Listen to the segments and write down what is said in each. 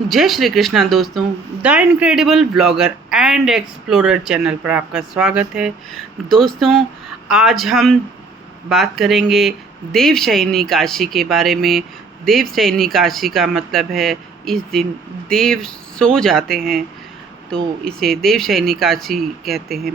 जय श्री कृष्णा दोस्तों, the incredible blogger and explorer channel पर आपका स्वागत है। दोस्तों, आज हम बात करेंगे देवशयनी काशी के बारे में। देवशयनी काशी का मतलब है इस दिन देव सो जाते हैं, तो इसे देवशयनी काशी कहते हैं।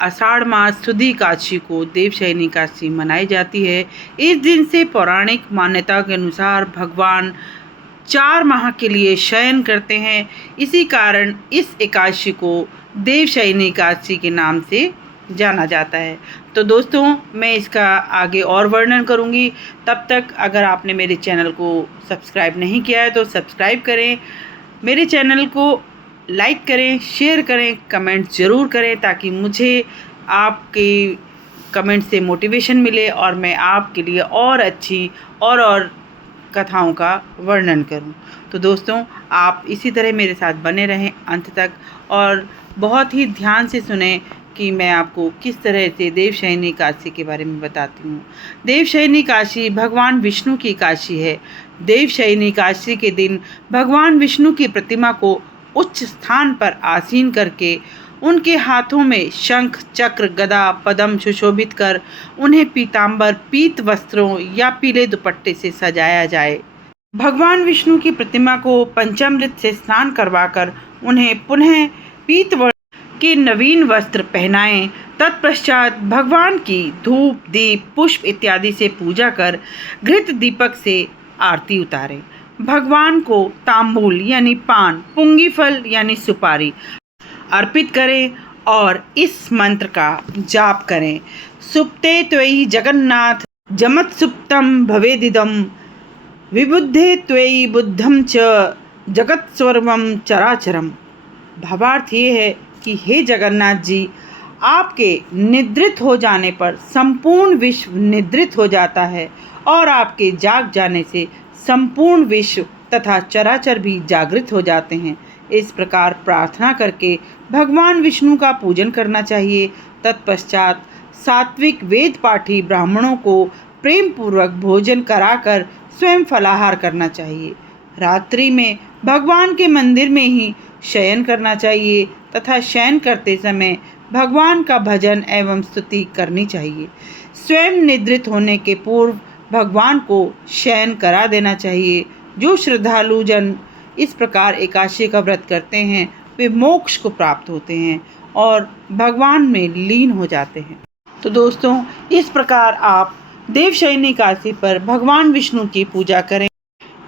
आषाढ़ मास सुदी काशी को देवशयनी काशी मनाई जाती है। इस दिन से पौराणिक मान्यता के अनुसार भगवान 4 माह के लिए शयन करते हैं। इसी कारण इस एकादशी को देवशयनी एकादशी के नाम से जाना जाता है। तो दोस्तों, मैं इसका आगे और वर्णन करूंगी। तब तक अगर आपने मेरे चैनल को सब्सक्राइब नहीं किया है तो सब्सक्राइब करें, मेरे चैनल को लाइक करें, शेयर करें, कमेंट ज़रूर करें, ताकि मुझे आपके कमेंट से मोटिवेशन मिले और मैं आपके लिए और अच्छी और कथाओं का वर्णन करूं। तो दोस्तों, आप इसी तरह मेरे साथ बने रहें अंत तक और बहुत ही ध्यान से सुने कि मैं आपको किस तरह से देवशयनी काशी के बारे में बताती हूँ। देवशयनी काशी भगवान विष्णु की काशी है। देवशयनी काशी के दिन भगवान विष्णु की प्रतिमा को उच्च स्थान पर आसीन करके उनके हाथों में शंख, चक्र, गदा, पद्म सुशोभित कर उन्हें पीतांबर, पीत वस्त्रों या पीले दुपट्टे से सजाया जाए। भगवान विष्णु की प्रतिमा को पंचामृत से स्नान करवाकर उन्हें पुनः पीत वर्ण के नवीन वस्त्र पहनाएं। तत्पश्चात भगवान की धूप, दीप, पुष्प इत्यादि से पूजा कर घृत दीपक से आरती उतारें। भगवान को तांबूल यानी पान, पुंगी फल यानी सुपारी अर्पित करें और इस मंत्र का जाप करें। सुप्ते त्वयि जगन्नाथ जमत सुप्तम भवेदिदम विबुद्धे त्वयि बुद्धम च जगत सर्वम चराचरम। भावार्थ ये है कि हे जगन्नाथ जी, आपके निद्रित हो जाने पर संपूर्ण विश्व निद्रित हो जाता है और आपके जाग जाने से संपूर्ण विश्व तथा चराचर भी जागृत हो जाते हैं। इस प्रकार प्रार्थना करके भगवान विष्णु का पूजन करना चाहिए। तत्पश्चात सात्विक वेद पाठी ब्राह्मणों को प्रेम पूर्वक भोजन कराकर स्वयं फलाहार करना चाहिए। रात्रि में भगवान के मंदिर में ही शयन करना चाहिए तथा शयन करते समय भगवान का भजन एवं स्तुति करनी चाहिए। स्वयं निद्रित होने के पूर्व भगवान को शयन करा देना चाहिए। जो श्रद्धालु जन इस प्रकार एकादशी का व्रत करते हैं वे मोक्ष को प्राप्त होते हैं और भगवान में लीन हो जाते हैं। तो दोस्तों, इस प्रकार आप देवशयनी काशी पर भगवान विष्णु की पूजा करें।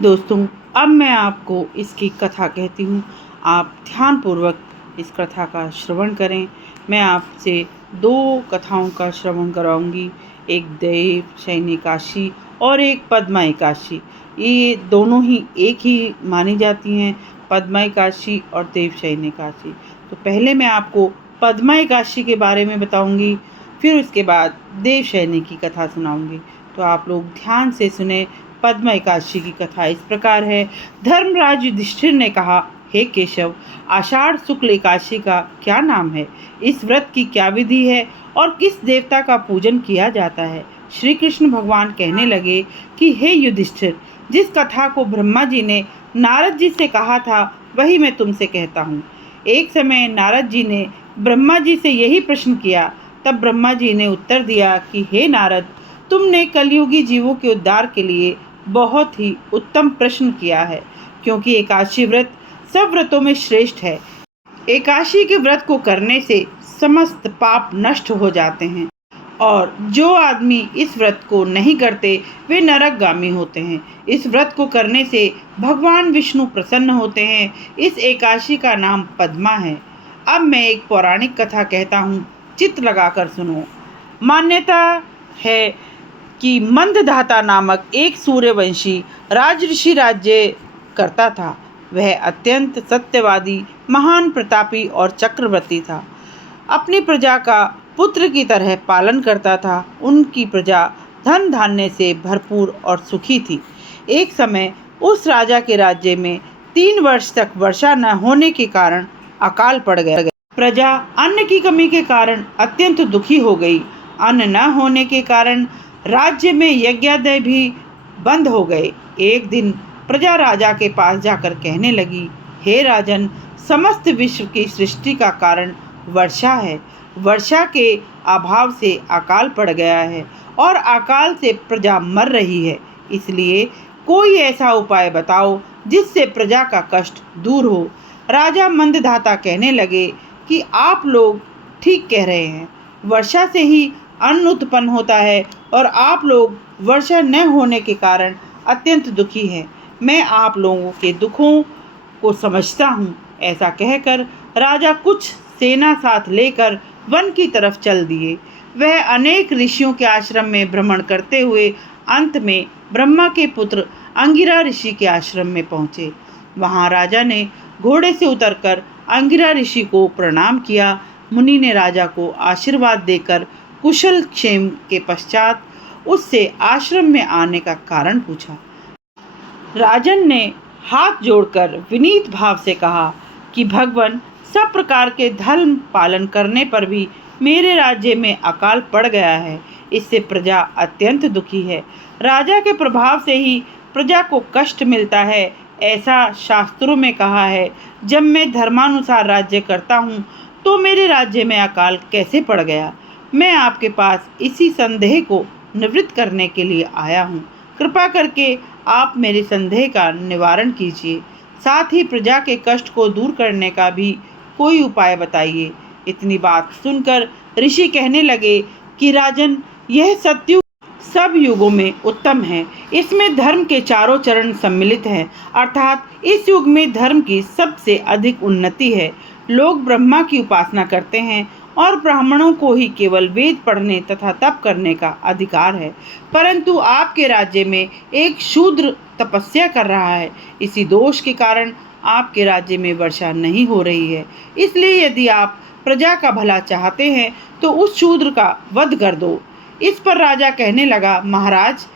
दोस्तों, अब मैं आपको इसकी कथा कहती हूँ। आप ध्यानपूर्वक इस कथा का श्रवण करें। मैं आपसे 2 कथाओं का श्रवण कराऊंगी, एक देवशयनी काशी और एक पद्मा एकादशी। ये दोनों ही एक ही मानी जाती हैं, पद्मा एकादशी और देवशयनी एकादशी। तो पहले मैं आपको पद्मा एकादशी के बारे में बताऊंगी, फिर उसके बाद देवशयनी की कथा सुनाऊंगी। तो आप लोग ध्यान से सुने। पद्मा एकादशी की कथा इस प्रकार है। धर्मराज युधिष्ठिर ने कहा, हे केशव, आषाढ़ शुक्ल एकादशी का क्या नाम है? इस व्रत की क्या विधि है और किस देवता का पूजन किया जाता है? श्री कृष्ण भगवान कहने लगे कि हे युधिष्ठिर, जिस कथा को ब्रह्मा जी ने नारद जी से कहा था वही मैं तुमसे कहता हूँ। एक समय नारद जी ने ब्रह्मा जी से यही प्रश्न किया। तब ब्रह्मा जी ने उत्तर दिया कि हे नारद, तुमने कलयुगी जीवों के उद्धार के लिए बहुत ही उत्तम प्रश्न किया है, क्योंकि एकादशी व्रत सब व्रतों में श्रेष्ठ है। एकादशी के व्रत को करने से समस्त पाप नष्ट हो जाते हैं और जो आदमी इस व्रत को नहीं करते वे नरकगामी होते हैं। इस व्रत को करने से भगवान विष्णु प्रसन्न होते हैं। इस एकादशी का नाम पद्मा है। अब मैं एक पौराणिक कथा कहता हूँ, चित्त लगाकर सुनो। मान्यता है कि मंदधाता नामक एक सूर्यवंशी राजऋषि राज्य करता था। वह अत्यंत सत्यवादी, महान प्रतापी और चक्रवर्ती था। अपनी प्रजा का पुत्र की तरह पालन करता था। उनकी प्रजा धन धान्य से भरपूर और सुखी थी। एक समय उस राजा के राज्य में 3 वर्ष तक वर्षा न होने के कारण अकाल पड़ गया। प्रजा अन्न की कमी के कारण अत्यंत दुखी हो गई। अन्न न होने के कारण राज्य में यज्ञादय भी बंद हो गए। एक दिन प्रजा राजा के पास जाकर कहने लगी, हे राजन, समस्त विश्व की सृष्टि का कारण वर्षा है। वर्षा के अभाव से अकाल पड़ गया है और अकाल से प्रजा मर रही है। इसलिए कोई ऐसा उपाय बताओ जिससे प्रजा का कष्ट दूर हो। राजा मंदधाता कहने लगे कि आप लोग ठीक कह रहे हैं। वर्षा से ही अन्न उत्पन्न होता है और आप लोग वर्षा न होने के कारण अत्यंत दुखी हैं। मैं आप लोगों के दुखों को समझता हूँ। ऐसा कहकर राजा कुछ सेना साथ लेकर वन की तरफ चल दिए। वह अनेक ऋषियों के आश्रम में भ्रमण करते हुए अंत में ब्रह्मा के पुत्र अंगिरा ऋषि के आश्रम में पहुँचे। वहाँ राजा ने घोड़े से उतरकर अंगिरा ऋषि को प्रणाम किया। मुनि ने राजा को आशीर्वाद देकर कुशल क्षेम के पश्चात उससे आश्रम में आने का कारण पूछा। राजन ने हाथ जोड़कर विनीत भाव से कहा कि भगवान, सब प्रकार के धर्म पालन करने पर भी मेरे राज्य में अकाल पड़ गया है। इससे प्रजा अत्यंत दुखी है। राजा के प्रभाव से ही प्रजा को कष्ट मिलता है, ऐसा शास्त्रों में कहा है। जब मैं धर्मानुसार राज्य करता हूँ तो मेरे राज्य में अकाल कैसे पड़ गया? मैं आपके पास इसी संदेह को निवृत्त करने के लिए आया हूँ। कृपा करके आप मेरे संदेह का निवारण कीजिए, साथ ही प्रजा के कष्ट को दूर करने का भी कोई उपाय बताइए। इतनी बात सुनकर ऋषि कहने लगे कि राजन, यह सत्युग सब युगों में उत्तम है। इसमें धर्म के चारों चरण सम्मिलित हैं, अर्थात इस युग में धर्म की सबसे अधिक उन्नति है। लोग ब्रह्मा की उपासना करते हैं और ब्राह्मणों को ही केवल वेद पढ़ने तथा तप करने का अधिकार है। परंतु आपके राज्य में एक शूद्र तपस्या कर रहा है। इसी दोष के कारण आपके राज्य में वर्षा नहीं हो रही है। इसलिए यदि आप प्रजा का भला चाहते हैं तो उस शूद्र का वध कर दो। इस पर राजा कहने लगा, महाराज,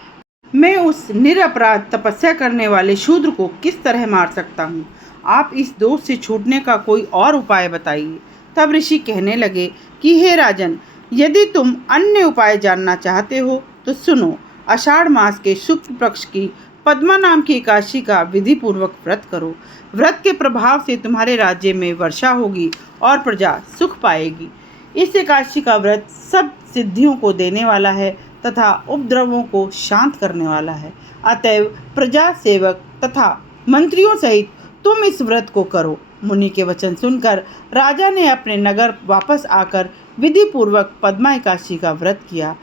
मैं उस निरपराध तपस्या करने वाले शूद्र को किस तरह मार सकता हूँ? आप इस दोष से छूटने का कोई और उपाय बताइए। तब ऋषि कहने लगे कि हे राजन, यदि तुम अन्य उपाय जानना चाहते हो तो सुनो। आषाढ़ मास के शुक्ल पक्ष की पद्मा नाम की एकादशी का विधि पूर्वक व्रत करो। व्रत के प्रभाव से तुम्हारे राज्य में वर्षा होगी और प्रजा सुख पाएगी। इस एकादशी का व्रत सब सिद्धियों को देने वाला है तथा उपद्रवों को शांत करने वाला है। अतएव प्रजा, सेवक तथा मंत्रियों सहित तुम इस व्रत को करो। मुनि के वचन सुनकर राजा ने अपने नगर वापस आकर विधि पूर्वक पद्मा एकादशी का व्रत किया।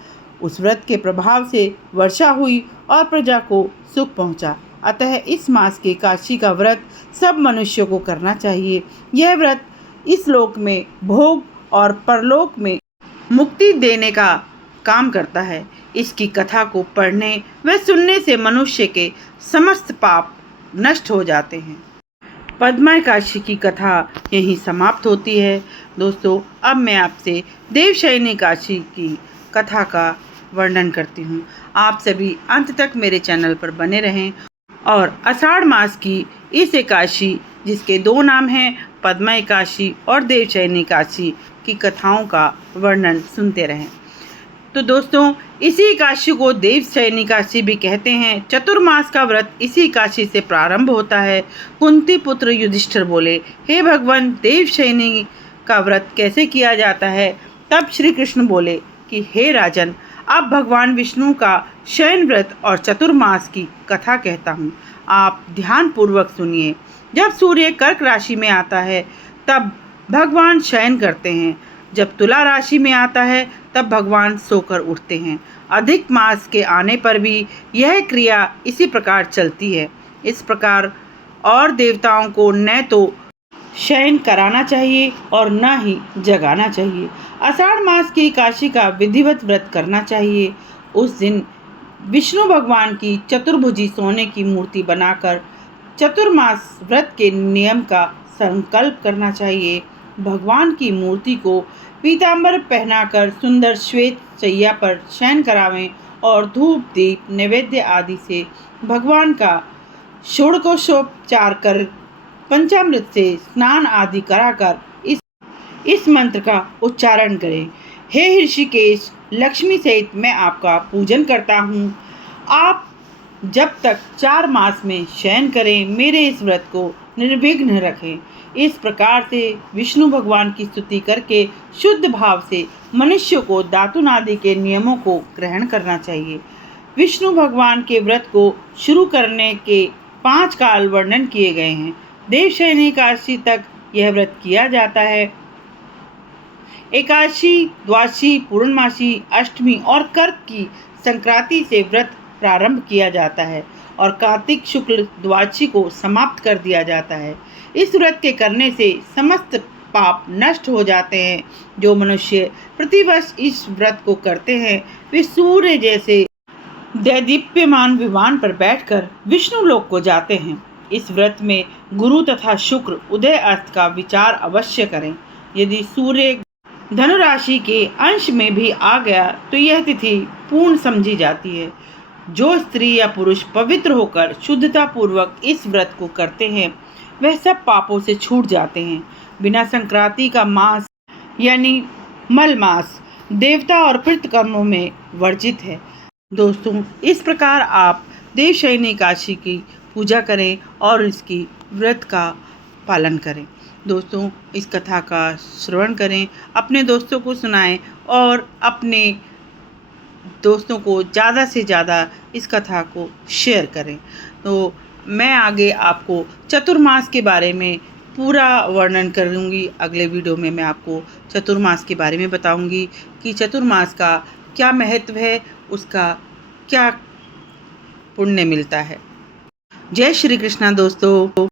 उस व्रत के प्रभाव से वर्षा हुई और प्रजा को सुख पहुंचा। अतः इस मास की एकादशी का व्रत सब मनुष्यों को करना चाहिए। यह व्रत इस लोक में भोग और परलोक में मुक्ति देने का काम करता है। इसकी कथा को पढ़ने व सुनने से मनुष्य के समस्त पाप नष्ट हो जाते हैं। पद्मा एकादशी की कथा यहीं समाप्त होती है। दोस्तों, अब मैं आपसे देवशयनी एकादशी की कथा का वर्णन करती हूँ। आप सभी अंत तक मेरे चैनल पर बने रहें और आषाढ़ मास की इस एकादशी, जिसके दो नाम हैं, पद्मा एकादशी और देवशयनी एकादशी की कथाओं का वर्णन सुनते रहें। तो दोस्तों, इसी एकादशी को देवशयनी एकादशी भी कहते हैं। चतुर्मास का व्रत इसी एकादशी से प्रारंभ होता है। कुंती पुत्र युधिष्ठिर बोले, हे भगवान, देवशयनी का व्रत कैसे किया जाता है? तब श्री कृष्ण बोले कि हे राजन, अब भगवान विष्णु का शयन व्रत और चतुर्मास की कथा कहता हूँ। आप ध्यान पूर्वक सुनिए। जब सूर्य कर्क राशि में आता है तब भगवान शयन करते हैं। जब तुला राशि में आता है तब भगवान सोकर उठते हैं। अधिक मास के आने पर भी यह क्रिया इसी प्रकार चलती है। इस प्रकार और देवताओं को न तो शयन कराना चाहिए और न ही जगाना चाहिए। आषाढ़ मास की एकादशी का विधिवत व्रत करना चाहिए। उस दिन विष्णु भगवान की चतुर्भुजी सोने की मूर्ति बनाकर चतुर्मास व्रत के नियम का संकल्प करना चाहिए। भगवान की मूर्ति को पीतांबर पहनाकर सुंदर श्वेत शैया पर शयन करावें और धूप, दीप, नैवेद्य आदि से भगवान का षोडशोपचार कर पंचामृत से स्नान आदि कराकर इस मंत्र का उच्चारण करें। हे ऋषिकेश, लक्ष्मी सहित मैं आपका पूजन करता हूँ। आप जब तक 4 मास में शयन करें, मेरे इस व्रत को निर्विघ्न रखें। इस प्रकार से विष्णु भगवान की स्तुति करके शुद्ध भाव से मनुष्य को दातुन आदि के नियमों को ग्रहण करना चाहिए। विष्णु भगवान के व्रत को शुरू करने के 5 काल वर्णन किए गए हैं। देवशयनी एकादशी तक यह व्रत किया जाता है। एकादशी, द्वादशी, पूर्णमासी, अष्टमी और कर्क की संक्रांति से व्रत प्रारंभ किया जाता है और कार्तिक शुक्ल द्वादशी को समाप्त कर दिया जाता है। इस व्रत के करने से समस्त पाप नष्ट हो जाते हैं। जो मनुष्य प्रतिवर्ष इस व्रत को करते हैं वे सूर्य जैसे दैदीप्यमान विमान पर बैठकर विष्णु लोक को जाते हैं। इस व्रत में गुरु तथा शुक्र उदय अस्त का विचार अवश्य करें। यदि सूर्य धनु राशि के अंश में भी आ गया तो यह तिथि पूर्ण समझी जाती है। जो स्त्री या पुरुष पवित्र होकर शुद्धता पूर्वक इस व्रत को करते हैं वह सब पापों से छूट जाते हैं। बिना संक्रांति का मास यानी मल मास देवता और पितृ कर्मों में वर्जित है। दोस्तों, इस प्रकार आप देवशयनी एकादशी की पूजा करें और इसकी व्रत का पालन करें। दोस्तों, इस कथा का श्रवण करें, अपने दोस्तों को सुनाएं और अपने दोस्तों को ज़्यादा से ज़्यादा इस कथा को शेयर करें। तो मैं आगे आपको चतुर्मास के बारे में पूरा वर्णन करूंगी। अगले वीडियो में मैं आपको चतुर्मास के बारे में बताऊंगी कि चतुर्मास का क्या महत्व है, उसका क्या पुण्य मिलता है। जय श्री कृष्णा दोस्तों।